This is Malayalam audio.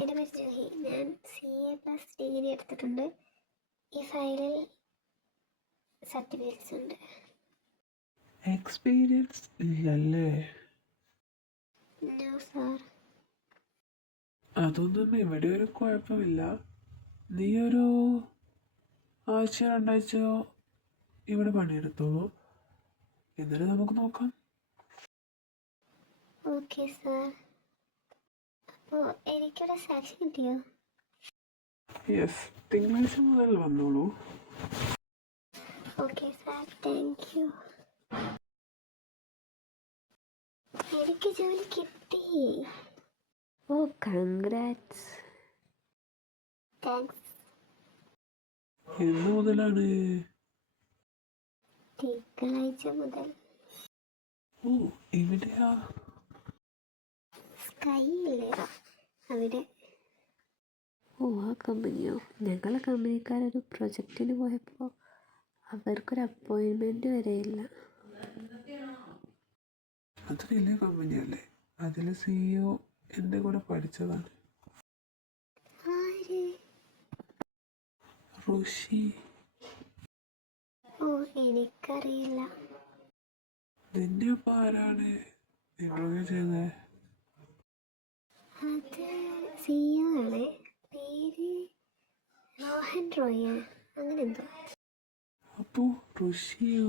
എൻ്റെ പേര് ജൂഹി. ഞാൻ CA+ ഡിഗ്രി എടുത്തിട്ടുണ്ട്. ഈ ഫയലിൽ സർട്ടിഫിക്കറ്റ്സ് ഉണ്ട്. എക്സ്പീരിയൻസ് ഇല്ലല്ലേ? No sir. അതൊന്നും ഇവിടെ ഒരു കുഴപ്പമില്ല. നീ ഒരു ആഴ്ച 2 ആഴ്ചയോ ഇവിടെ പണിയെടുത്തോളൂ, എന്നിട്ട് നമുക്ക് നോക്കാം. Okay sir. അപ്പോൾ എനിക്കൊരു സാക്ഷൻ കിട്ടിയോ? യെസ്, തിങ്കളാഴ്ച മുതൽ വന്നോളൂ. Okay sir, thank you. എനിക്ക് ജോലി കിട്ടി. ഓ, കൺഗ്രാറ്റ്സ്. താങ്ക്സ്. എന്ന് മുതലാണ്? തിങ്കളാഴ്ച മുതൽ. ഓ, എവിടെയാ? സ്കൈ ഇല്ലേ അവിടെ. ഓ, ആ കമ്പനിയോ? ഞങ്ങളെ കമ്പനിക്കാരൊരു പ്രൊജക്റ്റിന് പോയപ്പോൾ അവർക്കൊരു അപ്പോയിൻമെൻറ്റ് വരെയില്ല. അത് വലിയ കമ്പനിയല്ലേ? അതിലെ CEO എൻ്റെ കൂടെ പഠിച്ചതാണ്. ആര്? ഋഷി. ഓ, എനിക്കറിയില്ല. നിന്നെ അപ്പം ആരാണ് ഇൻ്റർവ്യൂ ചെയ്തത്? അത് CEO ആണ്. പേര് റോഹൻ റോയ്, അങ്ങനെ എന്തോ. അപ്പോൾ ഋഷിയോ?